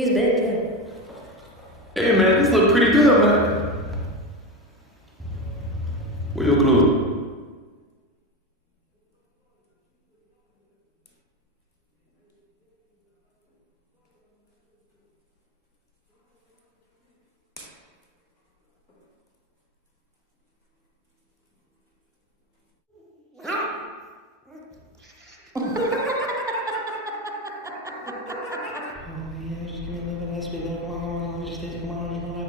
He's big too. Hey man, this look pretty good, man. Where your club? Oh yeah, just give me a little bit of that spit. Come on, just come on,